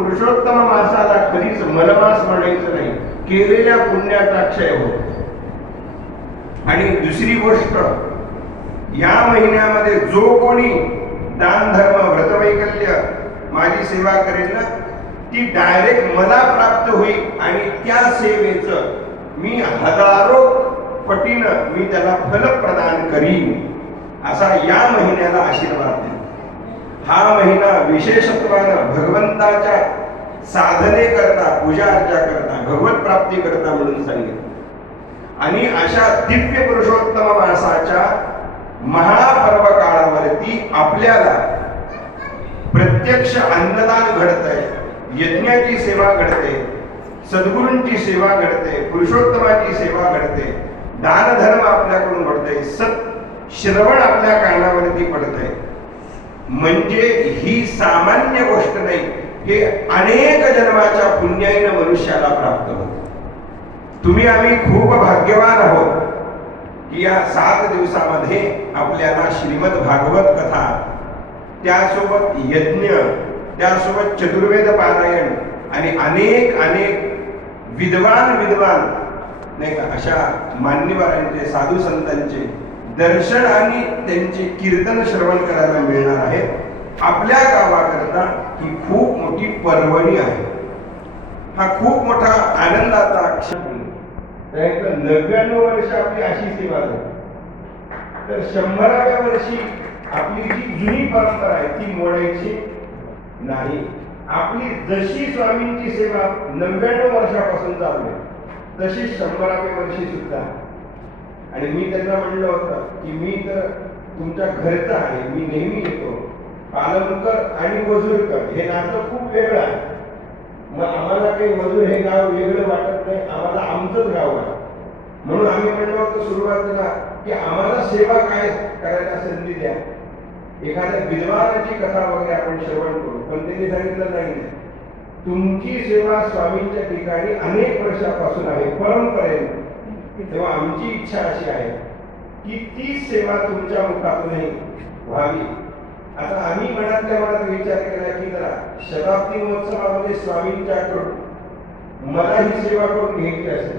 पुरुषोत्तम मासाला कधीच मलमास म्हणायचं नाही, केलेल्या पुण्याचा क्षय होतो. आणि दुसरी गोष्ट, या महिन्यामध्ये जो कोणी दान धर्म व्रतवैकल्य माझी सेवा करेल ना, ती डायरेक्ट मला प्राप्त होईल आणि त्या सेवेचं मी हजारो पटीनं मी त्याला फल प्रदान करीन, असा या महिन्याला आशीर्वाद देतो. हा महिना विशेषत्वानं भगवंताच्या साधने करता, पूजा अर्चा करता, भगवत प्राप्ती करता म्हणून सांगितलं. आणि अशा दिव्य पुरुषोत्तम मासाच्या महापर्व काळावरती आपल्याला प्रत्यक्ष अन्नदान घडतंय, यज्ञाची सेवा घडते, सद्गुरूंची सेवा घडते, पुरुषोत्तमाची सेवा घडते, दानधर्म आपल्याकडून घडते, सत श्रवण आपल्या कानावरती पडतंय. म्हणजे ही सामान्य गोष्ट नाही, हे अनेक जन्माच्या पुण्याईनं मनुष्याला प्राप्त होते. तुम्ही आम्ही खूप भाग्यवान आहोत की या 7 दिवसामध्ये आपल्याला श्रीमद भागवत कथा, त्यासोबत यज्ञ, त्यासोबत चतुर्वेद पारायण आणि अनेक विद्वान नाही का अशा मान्यवरांचे, साधू संतांचे दर्शन आणि त्यांचे कीर्तन श्रवण करायला मिळणार आहे. आपल्या गावाकरता ही खूप मोठी पर्वणी आहे. हा खूप मोठा आनंदाचा क्षण. 99 वर्ष आपली अशी सेवा झाली, तर 100व्या वर्षी आपली जी जुनी परंपरा आहे ती मोडायची नाही. आपली जशी स्वामींची सेवा 99 वर्षापासून चालू आहे, तशी 100व्या वर्षी सुद्धा. आणि मी त्यांना म्हणलं होतं की मी तर तुमच्या घरचा आहे, मी नेहमी येतो. पालनकर आणि वजूरकर हे नातं खूप वेगळं आहे. मग आम्हाला काही वजूर हे गाव वेगळं वाटत नाही, आम्हाला आमचंच गाव आहे. म्हणून आम्ही म्हणलो होतो सुरुवातीला की आम्हाला सेवा काय करायला संधी द्या, एखाद्या विद्वानाची कथा वगैरे आपण श्रवण करू. पण त्यांनी सांगितलं नाही, तुमची सेवा स्वामींच्या ठिकाणी अनेक वर्षापासून आहे, परंपरेने. तेव्हा आमची इच्छा अशी आहे की ती सेवा तुमच्या मुखातूनही व्हावी. आता आम्ही मनातल्या मनात विचार केला की जरा शताब्दी महोत्सवामध्ये स्वामींच्याकडून मला ही सेवा करून घ्यायची असेल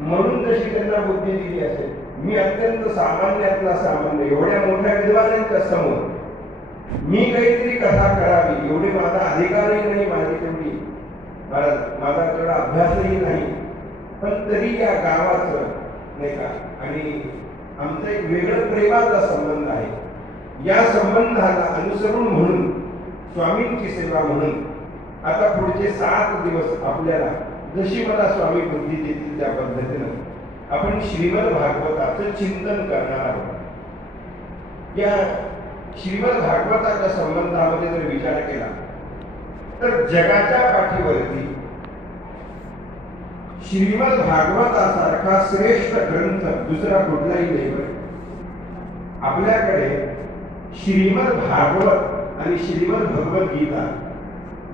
म्हणून जशी त्यांना बुद्धी दिली असेल. मी अत्यंत सामान्यातला सामान्य, एवढ्या मोठ्या विद्वानांच्या समोर मी काहीतरी कथा करावी एवढी माझा अधिकारही नाही, माझी तेवढी माझा तेवढा अभ्यासही नाही. पण तरी या गावाचं नाही का, आणि आमचा एक वेगळं प्रेमाचा संबंध आहे. या संबंधाला अनुसरून म्हणून स्वामींची सेवा म्हणून आता पुढचे 7 दिवस आपल्याला जशी मला स्वामी बुद्धी देतील त्या पद्धतीनं आपण श्रीमद भागवताचं चिंतन करणार आहोत. या श्रीमद भागवताच्या संबंधामध्ये जर विचार केला तर जगाच्या पाठीवरती श्रीमद भागवतासारखा श्रेष्ठ ग्रंथ दुसरा कुठलाही नाही. आपल्याकडे श्रीमद भागवत आणि श्रीमद भगवद्गीता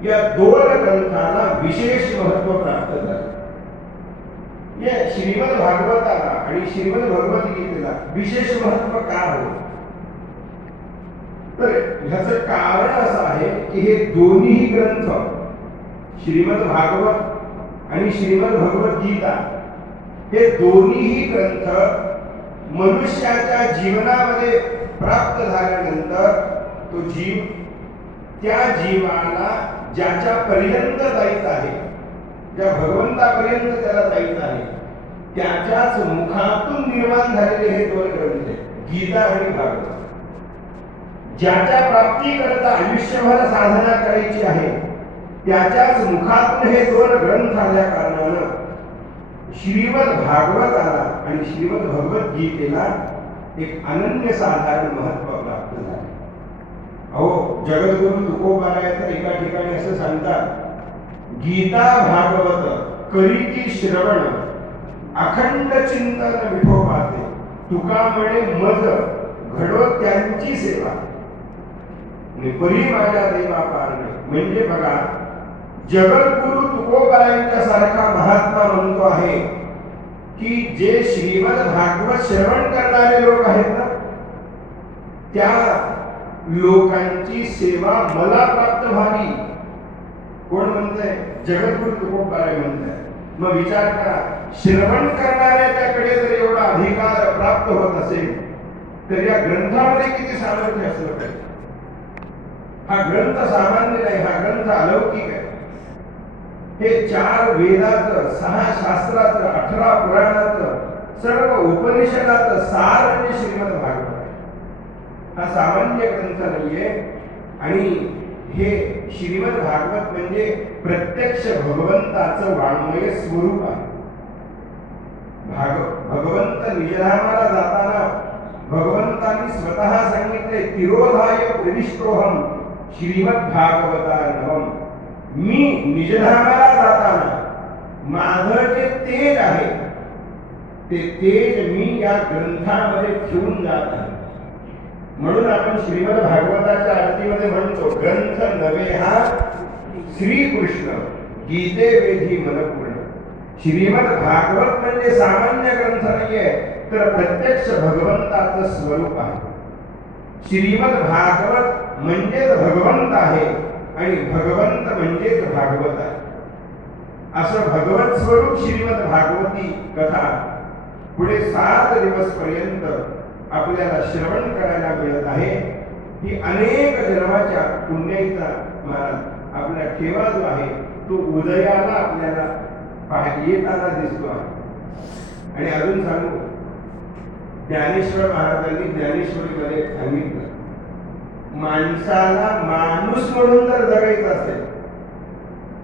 या 2 ग्रंथांना विशेष महत्व प्राप्त झाले. या श्रीमद भागवताला आणि श्रीमद भगवद्गीतेला विशेष महत्व का हो? तर ह्याचं कारण असं आहे की हे दोन्ही ग्रंथ श्रीमद भागवत आणि श्रीमद भगवद्गीता हे दोन्हीही ग्रंथ मनुष्याच्या जीवनामध्ये प्राप्त झाल्यानंतर तो जीव त्या जीवाला ज्याच्या पर्यंत जायचं आहे, ज्या भगवंतापर्यंत त्याला जायचं आहे, त्याच्याच मुखातून निर्माण झालेले हे 2 ग्रंथ आहेत, गीता आणि भागवत. ज्याच्या प्राप्ती करता आयुष्यभर साधना करायची आहे त्याच्याच मुखातून हे 2 ग्रंथ आल्या कारणानं श्रीमद भागवताला आणि श्रीमद भगवद्गीतेला एक अनन्यसाधारण महत्व प्राप्त झाले. अहो, जगद्गुरु तुकोबाराय तर एका ठिकाणी असं सांगतात, गीता भागवत करीती श्रवण अखंड चिंतन विठोबाचे, तुका म्हणे मज घडो त्यांची सेवा परी माझ्या देवा पारणे. म्हणजे बघा, जगद्गुरु तुकोबारायांच्या सारखा महात्मा म्हणतो आहे की जे श्रीमद भागवत श्रवण करणारे लोक आहेत ना, त्या लोकांची सेवा मला प्राप्त व्हावी. जगद्गुरु तुकोबाराय म्हणतात. मग विचार करा, श्रवण करणाऱ्याच्याकडे जर एवढा अधिकार प्राप्त होत असेल तर या ग्रंथामध्ये किती सामर्थ्य असलं पाहिजे. हा ग्रंथ सामान्य नाही, हा ग्रंथ अलौकिक आहे. हे 4 वेदाचं, 6 शास्त्राचं, 18 पुराणाचं, सर्व उपनिषदाचं सार म्हणजे श्रीमद भागवत आहे. हा सामान्य ग्रंथ नाहीये. आणि हे श्रीमद भागवत म्हणजे प्रत्यक्ष भगवंताचं वाङ्मय स्वरूप आहे. भगवंत निजधामाला जाताना भगवंतांनी स्वतः सांगितले, तिरोधाय प्रविष्टोहम श्रीमद भागवतार्णवम. मी निजधामाला जाताना माझं जे तेज आहे ते तेज मी या ग्रंथामध्ये ठेवून जात आहे. म्हणून आपण श्रीमद भागवताच्या आरतीमध्ये म्हणतो, ग्रंथ नवे हा श्रीकृष्ण गीते वेधी मनपूर्ण. श्रीमद भागवत म्हणजे सामान्य ग्रंथ नाहीये, तर प्रत्यक्ष भगवंताचं स्वरूप आहे. श्रीमद भागवत म्हणजेच भगवंत आहे आणि भगवंत म्हणजेच भागवत आहे. असं भगवत स्वरूप श्रीमद भागवती कथा पुढे 7 दिवस पर्यंत आपल्याला श्रवण करायला मिळत आहे. ही अनेक जन्माच्या पुण्याचा महाराज आपला ठेवा जो आहे तो उदयाला आपल्याला येताना दिसतो आहे. आणि अजून सांगू, ज्ञानेश्वर महाराजांनी ज्ञानेश्वरीमध्ये सांगितलं, माणसाला माणूस म्हणून जर जगायचं असेल,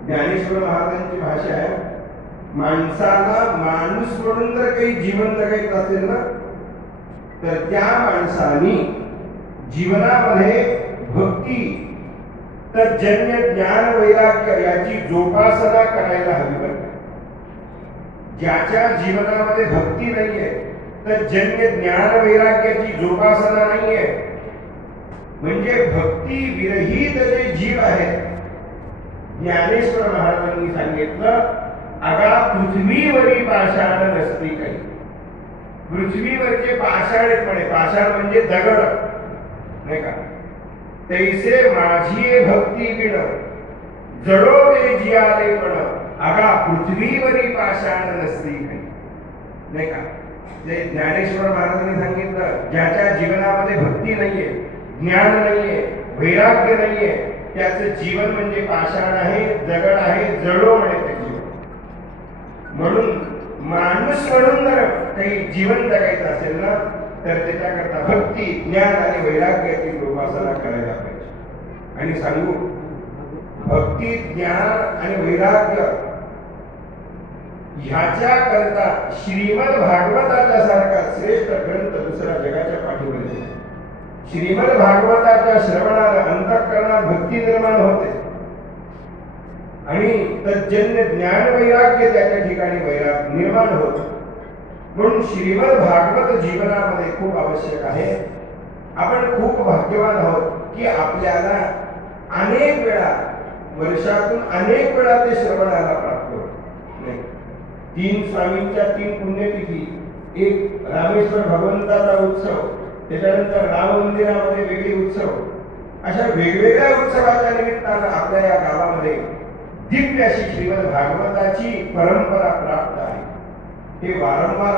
ज्ञानेश्वर महाराजांची भाषा आहे, माणसाला माणूस म्हणून जर काही जीवन जगायचं असेल ना, तर त्या माणसाने जीवनामध्ये भक्ती तर जन्य ज्ञान वैराग्य याची जोपासना करायला हवी. ज्याच्या जीवनामध्ये भक्ती नाहीये तर जन्य ज्ञान वैराग्याची जोपासना नाहीये. म्हणजे भक्ती विरहित जे जीव आहेत, ज्ञानेश्वर महाराजांनी सांगितलं, अगा पृथ्वीवरी पाषाण नसती काही. पृथ्वीवरचे पाषाणपणे, पाषाण म्हणजे दगड नाही का, तैसे माझी भक्ती बिण जडो ते जियाले पण अगा पृथ्वीवरी पाषाण नसती काही नाही का. ते ज्ञानेश्वर महाराजांनी सांगितलं, ज्याच्या जीवनामध्ये भक्ती नाहीये, ज्ञान नाहीये, वैराग्य नाहीये, त्याचं जीवन म्हणजे पाषाण आहे, दगड आहे, जडो म्हणे ते जीवन. म्हणून माणूस म्हणून जर काही जीवन जगायचं असेल ना, तर त्याच्याकरता भक्ती, ज्ञान आणि वैराग्याची जोपासना करायला पाहिजे. आणि सांगू, भक्ती, ज्ञान आणि वैराग्य ह्याच्या करता श्रीमद भागवताच्या सारखा श्रेष्ठ ग्रंथ दुसरा जगाच्या पाठीवर नाही. श्रीमद भागवताच्या श्रवणाला अंतःकरणात भक्ती निर्माण होते आणि तज्जन्य ज्ञान वैराग्य त्याच्या ठिकाणी वैराग्य निर्माण होत. म्हणून श्रीमद भागवत जीवनामध्ये खूप आवश्यक आहे. आपण खूप भाग्यवान आहोत की आपल्याला अनेक वेळा, वर्षातून अनेक वेळा ते श्रवणाला प्राप्त होत. 3 स्वामींच्या 3 पुण्यतिथी, एक रामेश्वर भगवंताचा उत्सव, त्याच्यानंतर राम मंदिरामध्ये वेगळे उत्सव, अशा वेगवेगळ्या उत्सवाच्या निमित्तानं आपल्या या गावामध्ये दिव्य अशी श्रीमद भागवताची परंपरा प्राप्त आहे. हे वारंवार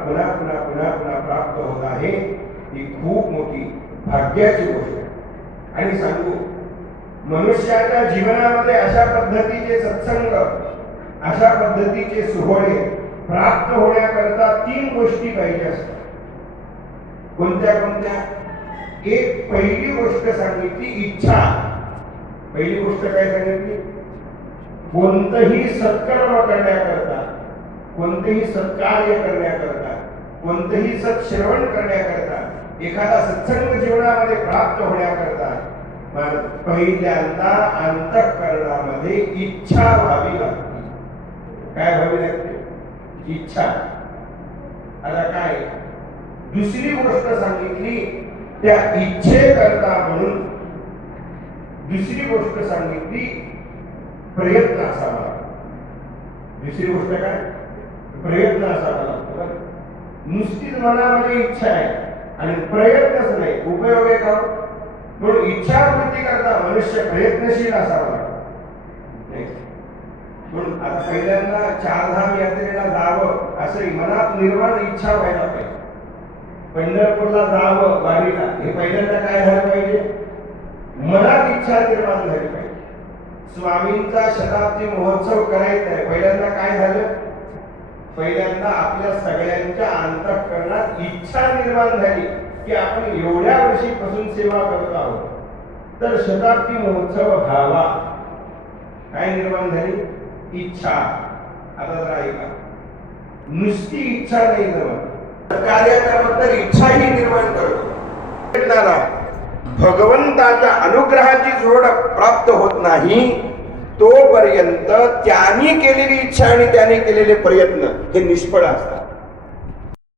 पुन्हा प्राप्त होत आहे. ही खूप मोठी भाग्याची गोष्ट आहे. आणि सांगू, मनुष्याच्या जीवनामध्ये अशा पद्धतीचे सत्संग, अशा पद्धतीचे सोहळे प्राप्त होण्याकरता 3 गोष्टी पाहिजे असतात. कोणत्या कोणत्या? एक पहिली गोष्ट सांगितली, इच्छा. पहिली गोष्ट काय सांगितली? कोणतंही सत्कर्म करण्याकरता, कोणतेही सत्कार्य करण्याकरता, कोणतेही सत्श्रवण करण्याकरता, एखादा सत्संग जीवनामध्ये प्राप्त होण्याकरता पहिल्यांदा अंतःकरणामध्ये इच्छा व्हावी लागते. काय व्हावी लागते? इच्छा. आता काय दुसरी गोष्ट सांगितली, त्या इच्छेकरता म्हणून दुसरी गोष्ट सांगितली, प्रयत्न असावा. दुसरी गोष्ट काय? प्रयत्न असावा लागतो. नुसतीच मनामध्ये इच्छा आहे आणि प्रयत्नच नाही, उपयोग आहे का? म्हणून इच्छापूर्ती करता मनुष्य प्रयत्नशील असावा लागतो. म्हणून आता पहिल्यांदा चारधाम यात्रेला जावं असं मनात निर्माण इच्छा व्हायला पाहिजे. पंढरपूरला जावं वारीला हे पहिल्यांदा काय झालं पाहिजे, मनात इच्छा निर्माण झाली पाहिजे. स्वामींचा शताब्दी महोत्सव करायचा आहे, पहिल्यांदा काय झालं, पहिल्यांदा आपल्या सगळ्यांच्या अंतःकरणात इच्छा निर्माण झाली की आपण एवढ्या वर्षीपासून सेवा करत आहोत तर शताब्दी महोत्सव व्हावा. काय निर्माण झाली, इच्छा. आता जरा ऐका, नुसती इच्छा नाही जमत, कार्याबद्दल इच्छाही निर्माण करतो. भगवंताच्या अनुग्रहाची जोड प्राप्त होत नाही तोपर्यंत त्यांनी केलेली इच्छा आणि त्याने केलेले प्रयत्न हे निष्फळ असतात.